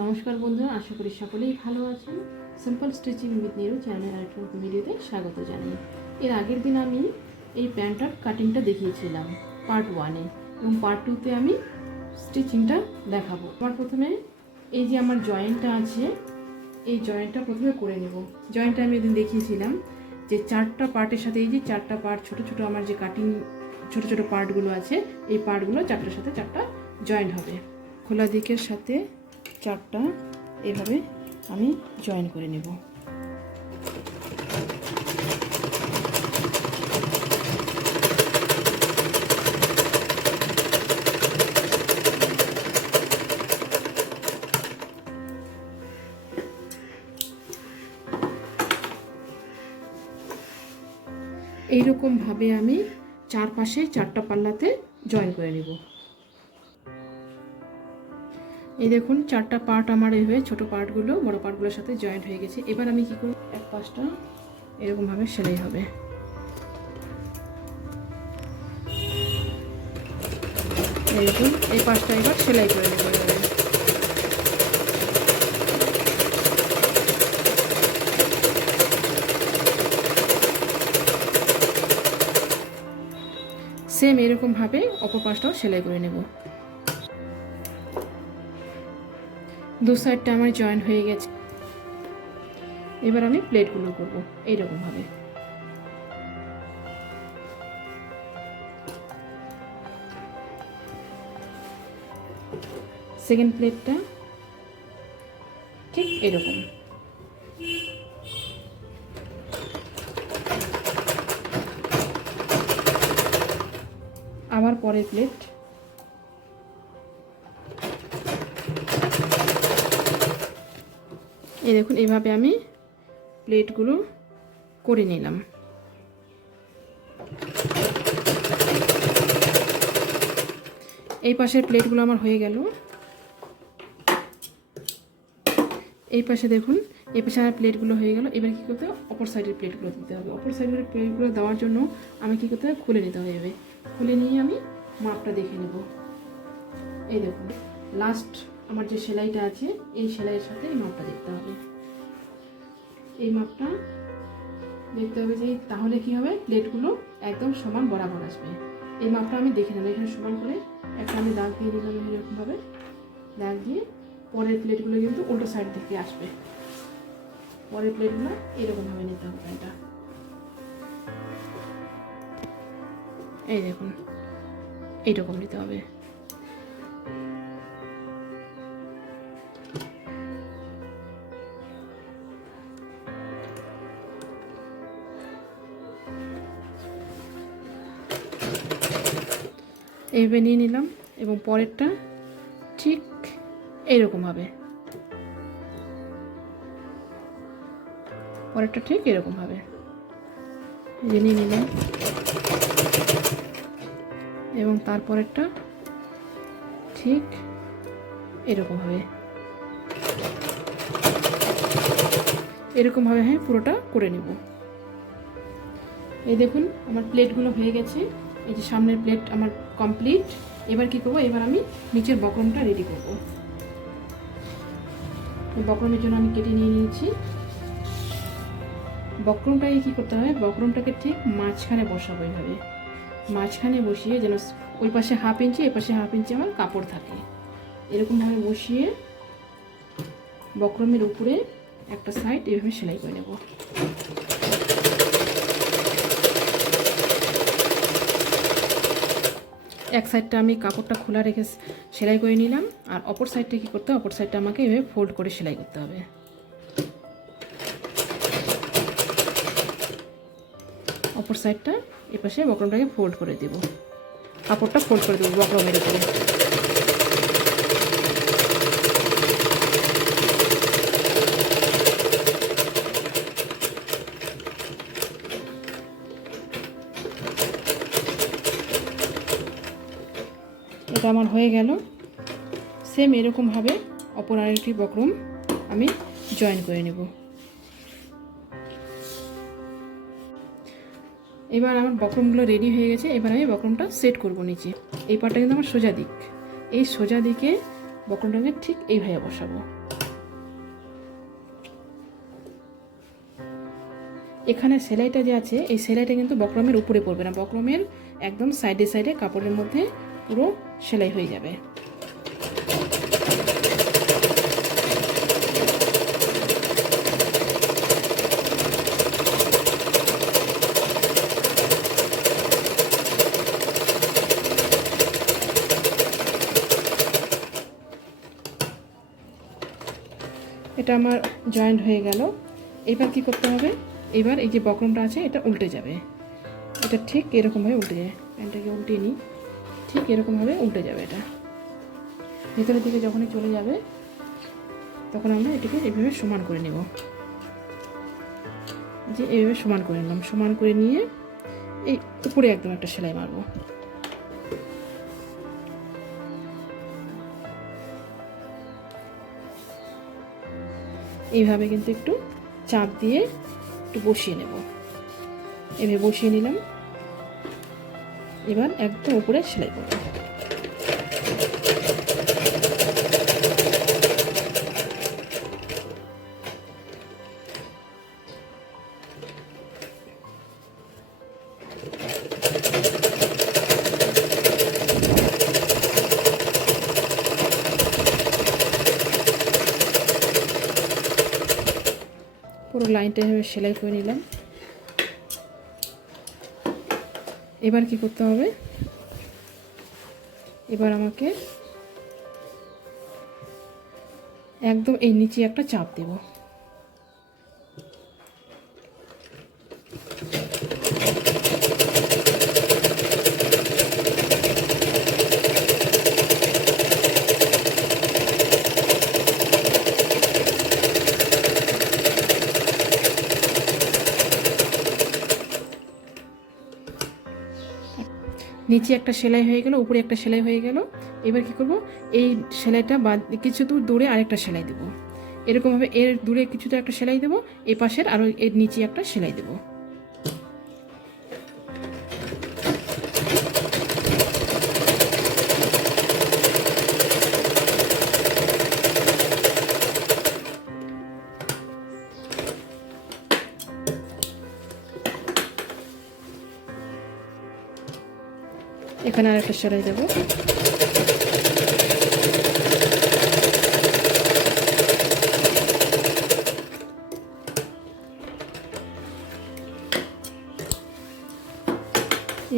নমস্কার বন্ধুরা, আশা করি সকলেই ভালো আছেন। Simple stitching with Niru channel আরেকটা নতুন ভিডিওতে স্বাগত জানাই। এর আগের দিন আমি এই প্যান্টটার কাটিংটা দেখিয়েছিলাম পার্ট ওয়ানে এবং পার্ট টুতে আমি স্টিচিংটা দেখাবো। আমার প্রথমে এই যে আমার জয়েন্টটা আছে, এই জয়েন্টটা প্রথমে করে নেব। জয়েন্টটা আমি এদিন দেখিয়েছিলাম যে চারটা পার্টের সাথে, এই যে চারটা পার্ট ছোট ছোট আমার যে কাটিং ছোট ছোট পার্টগুলো আছে, এই পার্টগুলো চারটার সাথে চারটা জয়েন্ট হবে। খোলা দিকের সাথে চারটা এভাবে আমি জয়েন করে নেব। এইরকমভাবে আমি চারপাশে চারটা পাল্লাতে জয়েন করে নেব। এই দেখুন, চারটা পার্ট আমার এইভাবে ছোটো পার্টগুলো বড় পার্টগুলোর সাথে জয়েন্ট হয়ে গেছে। এবার আমি কি করি এক পাশটা এরকমভাবে সেলাই হবে। দেখুন, এই পাশটা এবার সেলাই করে নেব সেম এরকমভাবে অপর পাশটাও সেলাই করে নেব। দু সাইডটা আমার জয়েন হয়ে গেছে। এবার আমি প্লেটগুলো করব, এইরকমভাবে। সেকেন্ড প্লেটটা ঠিক এরকম। আবার পরের প্লেট এই দেখুন, এইভাবে আমি প্লেটগুলো করে নিলাম। এই পাশের প্লেটগুলো আমার হয়ে গেল। এই পাশে দেখুন, এই পাশে আমার প্লেটগুলো হয়ে গেল। এবার কী করতে হবে? অপর সাইডের প্লেটগুলো দিতে হবে। অপর সাইডের প্লেটগুলো দেওয়ার জন্য আমি কী করতে হবে? খুলে নিতে হবে। খুলে নিয়ে আমি মাপটা দেখে নেব। এই দেখুন লাস্ট আমার যে সেলাইটা আছে, এই সেলাইয়ের সাথে এই মাপটা দেখতে হবে। এই মাপটা দেখতে হবে যে তাহলে কি হবে? প্লেটগুলো একদম সমান বরাবর আসবে। এই মাপটা আমি দেখে নেব, এখানে সমান করে একটা আমি দাগ দিয়ে দিলাম এরকমভাবে। দাগ দিয়ে পরের প্লেটগুলো কিন্তু উল্টো সাইড থেকে আসবে। পরের প্লেটগুলো এরকমভাবে নিতে হবে এটা এই দেখুন, এইরকম নিতে হবে। এইভাবে নিয়ে নিলাম এবং পরেরটা ঠিক এইরকম হবে। পরেরটা ঠিক এরকম হবে। যে নিয়ে নিলাম। এবং তারপরেরটা ঠিক এরকম হবে। এরকমভাবে হ্যাঁ পুরোটা করে নেব। এই দেখুন, আমার প্লেটগুলো হয়ে গেছে। এই যে সামনের প্লেট আমার কমপ্লিট এবার কি করব? এবার আমি নিচের বক্রমটা রেডি করব। বক্রমের জন্য আমি কেটে নিয়ে নিয়েছি। বক্রমটাকে কী করতে হবে? বক্রমটাকে ঠিক মাঝখানে বসাবো এইভাবে। মাঝখানে বসিয়ে যেন ওই পাশে হাফ ইঞ্চি এই পাশে হাফ ইঞ্চি আমার কাপড় থাকে। এরকমভাবে বসিয়ে বক্রমের উপরে একটা সাইড এভাবে সেলাই করে নেব। এক সাইডটা আমি কাপড়টা খোলা রেখে সেলাই করে নিলাম, আর অপর সাইডটা কী করতে হবে? অপর সাইডটা আমাকে এভাবে ফোল্ড করে সেলাই করতে হবে। অপর সাইডটা এপাশে বকরমটাকে ফোল্ড করে দেব। কাপড়টা ফোল্ড করে দেবো বকরমের উপরে। এটা আমার হয়ে গেল। সেম এরকমভাবে অপর আরেকটি বক্রম আমি জয়েন করে নেব। এবার আমার বক্রমগুলো রেডি হয়ে গেছে, এবার আমি বক্রমটা সেট করব নিচে। এই পাটটা কিন্তু আমার সোজা দিক। এই সোজা দিকে বক্রমটাকে ঠিক এইভাবে বসাবো। এখানে সেলাইটা যে আছে, এই সেলাইটা কিন্তু বক্রমের উপরে পড়বে না। বক্রমের একদম সাইডে সাইডে কাপড়ের মধ্যে পুরো সেলাই হয়ে যাবে। এটা আমার জয়েন্ট হয়ে গেল। এবার কি করতে হবে? এবার এই যে বক্রমটা আছে, এটা উল্টে যাবে। এটা ঠিক এরকমভাবে উল্টে যায়। প্যান্টটাকে উল্টে নিই। ঠিক এরকমভাবে উল্টে যাবে এটা। ভেতরের দিকে যখনই চলে যাবে, তখন আমরা এটাকে এভাবে সমান করে নেব। যে এইভাবে সমান করে নিলাম। সমান করে নিয়ে এই উপরে একদম একটা সেলাই মারবো। এইভাবে কিন্তু একটু চাপ দিয়ে একটু বসিয়ে নেব। এভাবে বসিয়ে নিলাম। এবার একদম উপরে সেলাই করব। পুরো লাইনটা সেলাই করে নিলাম। এবার কি করতে হবে? এবার আমাকে একদম এই নিচে একটা চাপ দেব। নিচে একটা সেলাই হয়ে গেল, উপরে একটা সেলাই হয়ে গেল। এবার কি করব? এই সেলাইটা বাদ কিছু দূর, দূরে আরেকটা সেলাই দেবো। এরকমভাবে এর দূরে কিছুটা একটা সেলাই দেবো, এ পাশের আরও এর নিচে একটা সেলাই দেবো। এখানে আরেকটা সেলাই দেবো।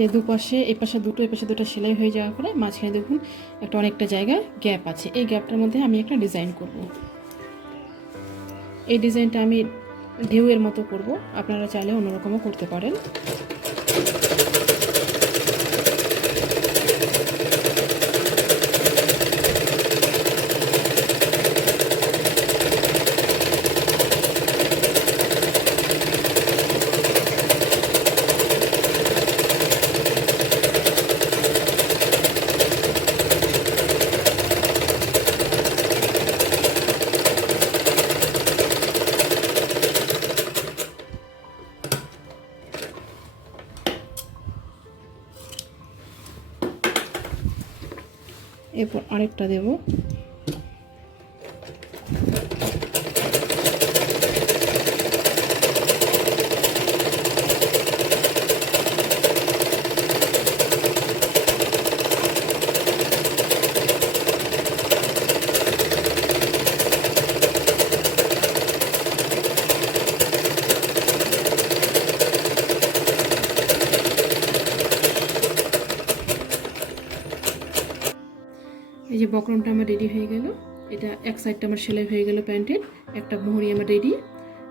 এই দুপাশে, এই পাশে দুটো, এই পাশে দুটো সেলাই হয়ে যাওয়ার পরে মাঝখানে দেখুন একটা অনেকটা জায়গায় গ্যাপ আছে। এই গ্যাপটার মধ্যে আমি একটা ডিজাইন করব। এই ডিজাইনটা আমি ঢেউয়ের মতো করব। আপনারা চাইলে অন্যরকমও করতে পারেন। এরপর আরেকটা দেব। যে বকরমটা আমার রেডি হয়ে গেল, এটা এক সাইডটা আমার সেলাই হয়ে গেল প্যান্টের, একটা মুহুরি আমার রেডি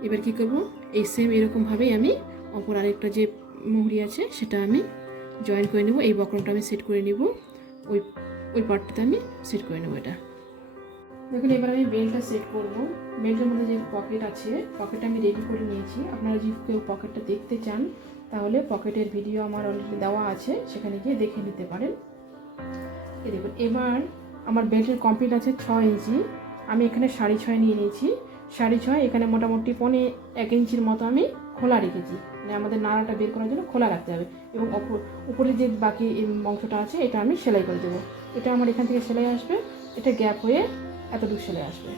এবার কি করব? এই সেম এরকমভাবেই আমি অপর আরেকটা যে মুহুরি আছে, সেটা আমি জয়েন করে নেব। এই বকরমটা আমি সেট করে নেব। ওই ওই পার্টটাতে আমি সেট করে নেব এটা। দেখুন, এবার আমি বেল্টটা সেট করব। বেল্টের মধ্যে যে পকেট আছে পকেটটা আমি রেডি করে নিয়েছি। আপনারা যদি কেউ পকেটটা দেখতে চান, তাহলে পকেটের ভিডিও আমার অলরেডি দেওয়া আছে। সেখানে গিয়ে দেখে নিতে পারেন। দেখুন, এবার আমার বেল্টের কমপ্লিট আছে ছ ইঞ্চি আমি এখানে সাড়ে ছয় নিয়ে নিয়েছি। সাড়ে ছয়, এখানে মোটামুটি পনে এক ইঞ্চির মতো আমি খোলা রেখেছি। মানে আমাদের নাড়াটা বের করার জন্য খোলা রাখতে হবে এবং উপরে যে বাকি অংশটা আছে, এটা আমি সেলাই করে দেবো। এটা আমার এখান থেকে সেলাই আসবে। এটা গ্যাপ হয়ে এতটুকু সেলাই আসবে।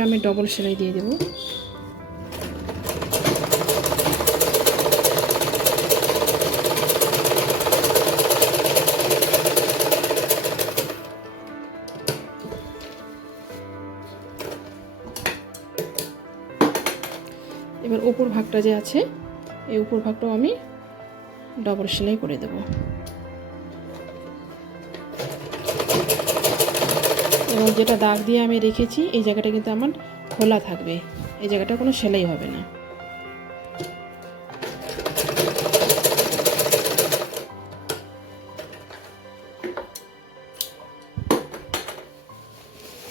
এটা আমি ডবল সেলাই দিয়ে দেবো। এবার উপর ভাগটা যে আছে, এই উপর ভাগটাও আমি ডবল সেলাই করে দেব। এবং যেটা দাগ দিয়ে আমি রেখেছি, এই জায়গাটা কিন্তু আমার খোলা থাকবে। এই জায়গাটা কোনো সেলাই হবে না।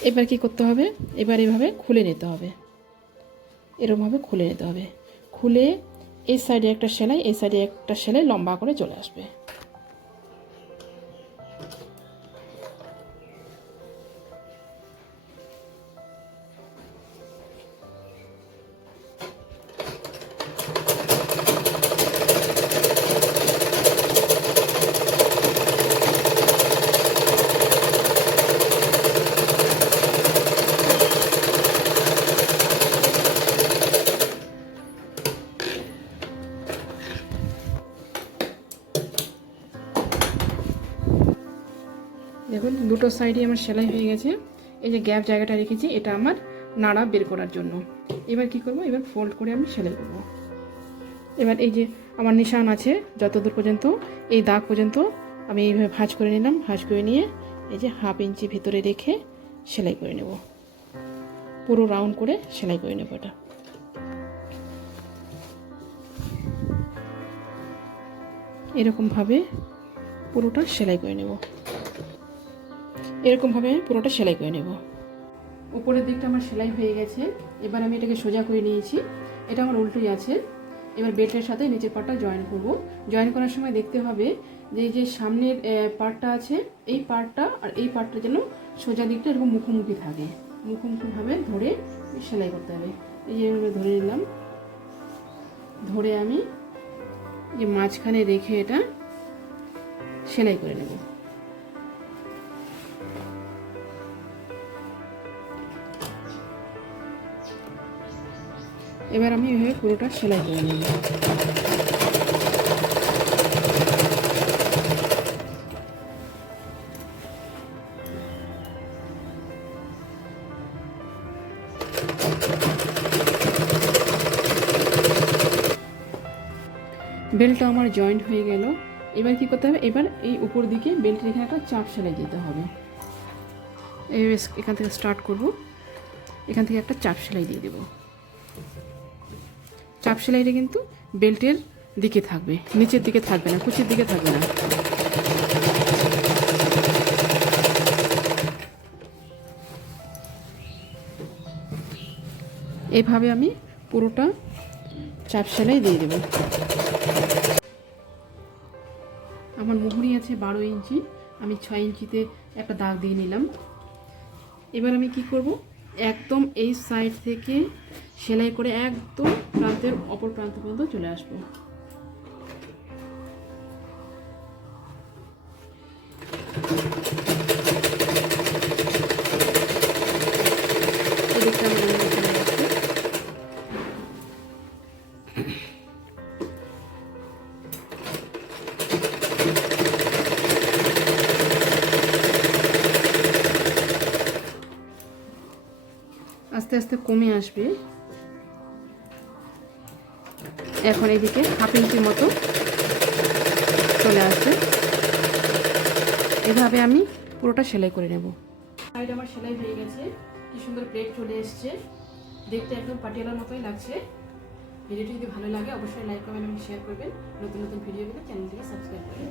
এবার কি করতে হবে? এবার এভাবে খুলে নিতে হবে। এরকমভাবে খুলে নিতে হবে। খুলে এই সাইডে একটা সেলাই, এই সাইডে একটা সেলাই লম্বা করে চলে আসবে। দুটো সাইডে আমার সেলাই হয়ে গেছে। এই যে গ্যাপ জায়গাটা রেখেছি, এটা আমার নাড়া বের করার জন্য। এবার কি করব? এবার ফোল্ড করে আমি সেলাই করব। এবার এই যে আমার নিশান আছে, যতদূর পর্যন্ত, এই দাগ পর্যন্ত আমি এইভাবে ভাঁজ করে নিলাম। ভাঁজ করে নিয়ে এই যে হাফ ইঞ্চি ভিতরে রেখে সেলাই করে নেব। পুরো রাউন্ড করে সেলাই করে নেব এটা। এরকমভাবে পুরোটা সেলাই করে নেব। এরকমভাবে পুরোটা সেলাই করে নেব। উপরের দিকটা আমার সেলাই হয়ে গেছে। এবার আমি এটাকে সোজা করে নিয়েছি। এটা আমার উল্টোই আছে। এবার বেল্টের সাথে নিচের পার্টটা জয়েন করব। জয়েন করার সময় দেখতে হবে যে, এই যে সামনের পার্টটা আছে, এই পার্টটা আর এই পার্টটা যেন সোজা দিকটা এরকম মুখোমুখি থাকে। মুখোমুখিভাবে ধরে সেলাই করতে হবে। এই যে ধরে নিলাম। ধরে আমি যে মাঝখানে রেখে এটা সেলাই করে নেব। এবার আমি এভাবে পুরোটা সেলাই করে নেব। বেল্টটা আমার জয়েন্ট হয়ে গেল। এবার কি করতে হবে? এবার এই উপর দিকে বেল্টের এখানে একটা চাপ সেলাই দিতে হবে। এই এখান থেকে স্টার্ট করব। এখান থেকে একটা চাপ সেলাই দিয়ে দেবো। চাপ সেলাইটা কিন্তু বেল্টের দিকে থাকবে, নিচের দিকে থাকবে না, কুচির দিকে থাকবে না। এভাবে আমি পুরোটা চাপ সেলাই দিয়ে দেব। আমার মোহরি আছে বারো ইঞ্চি, আমি ছয় ইঞ্চিতে একটা দাগ দিয়ে নিলাম। এবার আমি কি করব? একদম এই সাইড থেকে সেলাই করে একদম প্রান্তের অপর প্রান্ত পর্যন্ত চলে আসব। আস্তে আস্তে কমে আসবে এখন এদিকে হাফ ইঞ্চি মতো চলে আসবে এভাবে আমি পুরোটা সেলাই করে নেব। সাইড আমার সেলাই হয়ে গেছে। কি সুন্দর প্লেট চলে এসছে। দেখতে একদম পাটিয়ালার মতোই লাগছে। ভিডিওটি যদি ভালো লাগে, অবশ্যই লাইক করবেন এবং শেয়ার করবেন। নতুন নতুন ভিডিও পেতে চ্যানেলটিকে সাবস্ক্রাইব করে